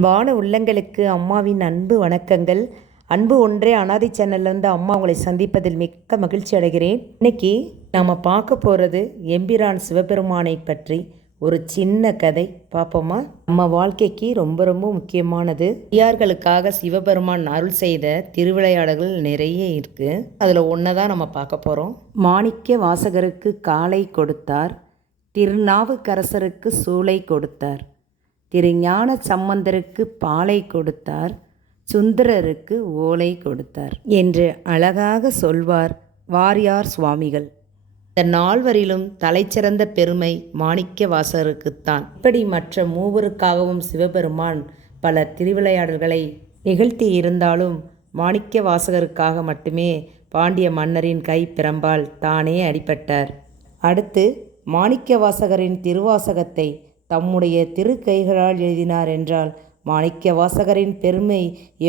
அன்பான உள்ளங்களுக்கு அம்மாவின் அன்பு வணக்கங்கள். அன்பு ஒன்றே அனாதை சேனல்லேருந்து அம்மா உங்களை சந்திப்பதில் மிக்க மகிழ்ச்சி அடைகிறேன். இன்னைக்கு நாம் பார்க்க போகிறது எம்பிரான் சிவபெருமானை பற்றி ஒரு சின்ன கதை. பார்ப்போமா? நம்ம வாழ்க்கைக்கு ரொம்ப ரொம்ப முக்கியமானது. ஐயார்களுக்காக சிவபெருமான் அருள் செய்த திருவிளையாடல்கள் நிறைய இருக்கு. அதில் ஒன்றை தான் நம்ம பார்க்க போகிறோம் மாணிக்க வாசகருக்கு காலை கொடுத்தார். திருநாவுக்கரசருக்கு சூளை கொடுத்தார். திருஞான சம்பந்தருக்கு பாலை கொடுத்தார் சுந்தரருக்கு ஓலை கொடுத்தார் என்று அழகாக சொல்வார் வாரியார் சுவாமிகள். இந்த நால்வரிலும் தலைச்சிறந்த பெருமை மாணிக்க வாசகருக்குத்தான் இப்படி மற்ற மூவருக்காகவும் சிவபெருமான் பல திருவிளையாடல்களை நிகழ்த்தி இருந்தாலும் மாணிக்க வாசகருக்காக மட்டுமே பாண்டிய மன்னரின் கை பிறம்பால் தானே அடிபட்டார். அடுத்து மாணிக்க வாசகரின் திருவாசகத்தை தம்முடைய திருக்கைகளால் எழுதினார் என்றால் மாணிக்க வாசகரின் பெருமை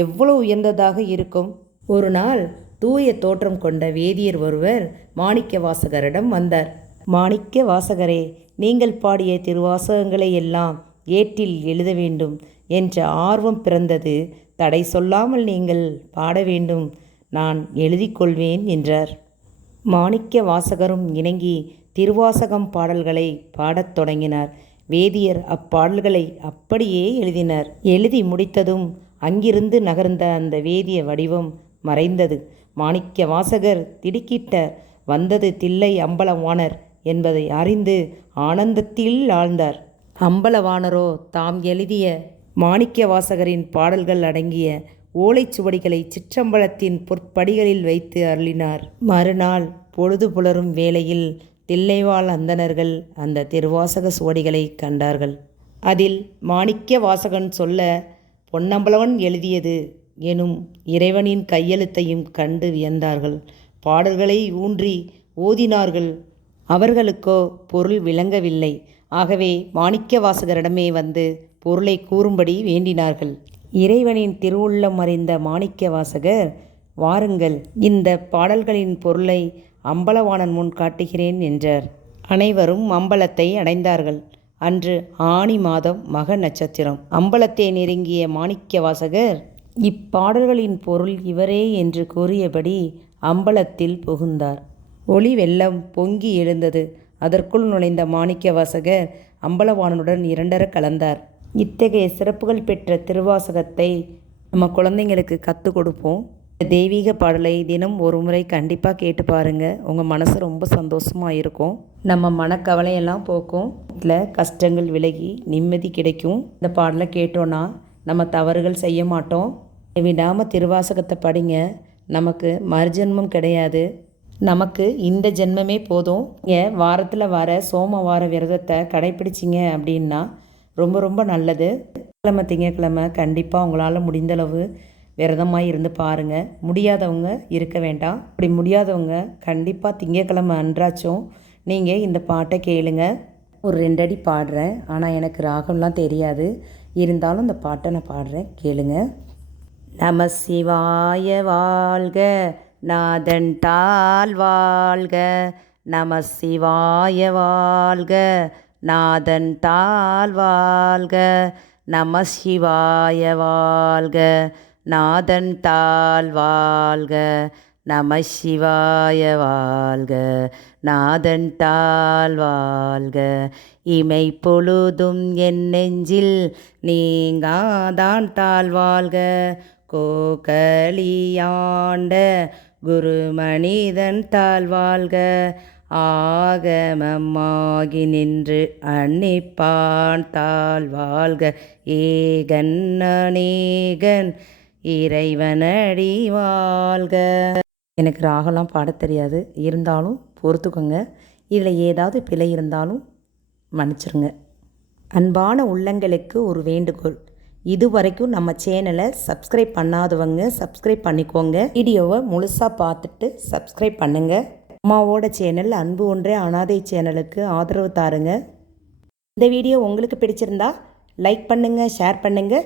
எவ்வளவு உயர்ந்ததாக இருக்கும்? ஒரு நாள் தூய தோற்றம் கொண்ட வேதியர் ஒருவர் மாணிக்க வாசகரிடம் வந்தார். மாணிக்க வாசகரே நீங்கள் பாடிய திருவாசகங்களை எல்லாம் ஏட்டில் எழுத வேண்டும் என்ற ஆர்வம் பிறந்தது தடை சொல்லாமல் நீங்கள் பாட வேண்டும் நான் எழுதி கொள்வேன் என்றார். மாணிக்க வாசகரும் இணங்கி திருவாசகம் பாடல்களை பாடத் தொடங்கினார். வேதியர் அப்பாடல்களை அப்படியே எழுதினார். எழுதி முடித்ததும் அங்கிருந்து நகர்ந்த அந்த வேதிய வடிவம் மறைந்தது. மாணிக்க வாசகர் திடுக்கிட்ட வந்தது தில்லை அம்பலவாணர் என்பதை அறிந்து ஆனந்தத்தில் ஆழ்ந்தார். அம்பலவாணரோ தாம் எழுதிய மாணிக்க வாசகரின் பாடல்கள் அடங்கிய ஓலைச்சுவடிகளை சிற்றம்பலத்தின் பொற்படிகளில் வைத்து அருளினார். மறுநாள் பொழுது புலரும் வேளையில் தில்லைவாழ் அந்தணர்கள் அந்த திருவாசக சுவடிகளை கண்டார்கள். அதில் மாணிக்க வாசகன் சொல்ல பொன்னம்பலவன் எழுதியது எனும் இறைவனின் கையெழுத்தையும் கண்டு வியந்தார்கள். பாடல்களை ஊன்றி ஓதினார்கள். அவர்களுக்கோ பொருள் விளங்கவில்லை. ஆகவே மாணிக்க வாசகரிடமே வந்து பொருளை கூறும்படி வேண்டினார்கள். இறைவனின் திருவுள்ளம் அறிந்த மாணிக்க வாசகர் வாருங்கள் இந்த பாடல்களின் பொருளை அம்பலவாணன் முன் காட்டுகிறேன் என்றார். அனைவரும் அம்பலத்தை அடைந்தார்கள். அன்று ஆணி மாதம் மக நட்சத்திரம். அம்பலத்தை நெருங்கிய மாணிக்க வாசகர் இப்பாடல்களின் பொருள் இவரே என்று கூறியபடி அம்பலத்தில் புகுந்தார். ஒளி வெள்ளம் பொங்கி எழுந்தது. அதற்குள் நுழைந்த மாணிக்க வாசகர் அம்பலவாணனுடன் இரண்டர கலந்தார். இத்தகைய சிறப்புகள் பெற்ற திருவாசகத்தை நம்ம குழந்தைங்களுக்கு கற்றுக் கொடுப்போம். தெய்வீக பாடலை தினம் ஒரு முறை கண்டிப்பாக கேட்டு பாருங்கள் உங்கள் மனசு ரொம்ப சந்தோஷமாக இருக்கும். நம்ம மனக்கவலையெல்லாம் போக்கும். இதில் கஷ்டங்கள் விலகி நிம்மதி கிடைக்கும். இந்த பாடலை கேட்டோன்னா நம்ம தவறுகள் செய்ய மாட்டோம். விடாமல் திருவாசகத்தை படிங்க. நமக்கு மறுஜென்மம் கிடையாது. நமக்கு இந்த ஜென்மமே போதும். நீங்கள் வாரத்தில் வர சோமவார விரதத்தை கடைப்பிடிச்சிங்க அப்படின்னா ரொம்ப ரொம்ப நல்லது. கிழமை திங்கக்கிழமை கண்டிப்பாக உங்களால் முடிந்தளவு விரதமாக இருந்து பாருங்கள் முடியாதவங்க இருக்க வேண்டாம். அப்படி முடியாதவங்க கண்டிப்பாக திங்கக்கிழமை அன்றாச்சும் நீங்கள் இந்த பாட்டை கேளுங்க. ஒரு ரெண்டடி பாடுறேன். ஆனால் எனக்கு ராகம்லாம் தெரியாது. இருந்தாலும் இந்த பாட்டை நான் பாடுறேன். கேளுங்க. நம சிவாய வாழ்க. நாதன் தால் வாழ்க. நம சிவாய வாழ்க. நாதன் தால் வாழ்க. நம சிவாய வாழ்க. நாதன் தாள் வாழ்க நம சிவாய வாழ்க. நாதன் தாள் வாழ்க. இமை பொழுதும் என் நெஞ்சில் நீங்காதான் தாழ் வாழ்க. கோகலியாண்ட குரு மனிதன் தாழ் வாழ்க. ஆகமமாகி நின்று அன்னிப்பான் தாழ் வாழ்க. ஏகன் அநேகன் இறைவனடி வாழ்க. எனக்கு ராகலாம் பாடத் தெரியாது. இருந்தாலும் பொறுத்துக்கோங்க. இதில் ஏதாவது பிழை இருந்தாலும் மன்னிச்சிருங்க. அன்பான உள்ளங்களுக்கு ஒரு வேண்டுகோள். இது வரைக்கும் நம்ம சேனலை சப்ஸ்கிரைப் பண்ணாதவங்க சப்ஸ்கிரைப் பண்ணிக்கோங்க. வீடியோவை முழுசாக பார்த்துட்டு சப்ஸ்கிரைப் பண்ணுங்கள் அம்மாவோட சேனல் அன்பு ஒன்றே அனாதை சேனலுக்கு ஆதரவு தாருங்க. இந்த வீடியோ உங்களுக்கு பிடிச்சிருந்தா லைக் பண்ணுங்கள் ஷேர் பண்ணுங்கள்